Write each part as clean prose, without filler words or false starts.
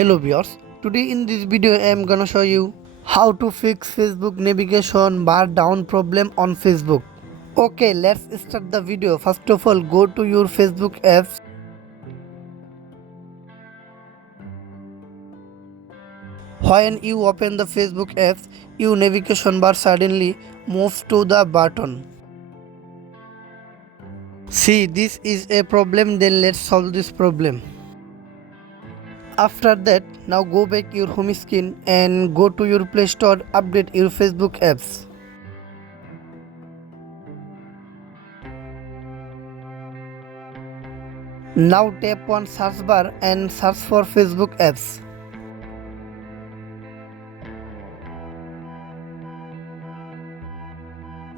Hello viewers, today in this video I am gonna show you how to fix Facebook navigation bar down problem on Facebook. Okay, let's start the video. First of all, go to your Facebook apps. When you open the Facebook apps, your navigation bar suddenly moves to the button. See, this is a problem, then let's solve this problem. After that, now go back your home screen and go to your Play Store, update your Facebook apps. Now tap on search bar and search for Facebook apps.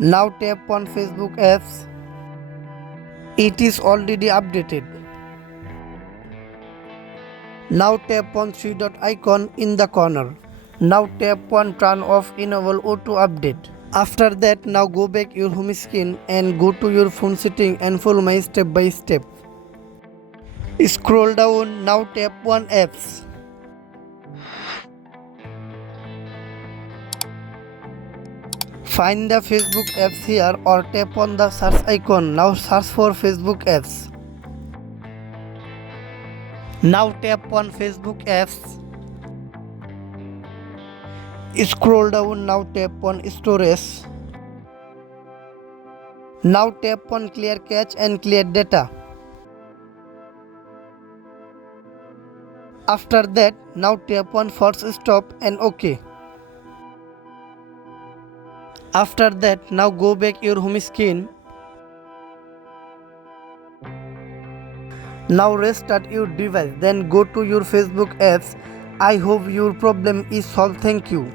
Now tap on Facebook apps. It is already updated. Now tap on three dot icon in the corner. Now tap on turn off enable auto update. After that, now go back your home screen and go to your phone setting and follow my step by step. Scroll down, now tap on apps. Find the Facebook apps here or tap on the search icon. Now search for Facebook apps. Now tap on Facebook apps. Scroll down, now tap on storage. Now tap on clear cache and clear data. After that, now tap on force stop and OK. After that, now go back your home screen. Now restart your device, then go to your Facebook apps. I hope your problem is solved. Thank you.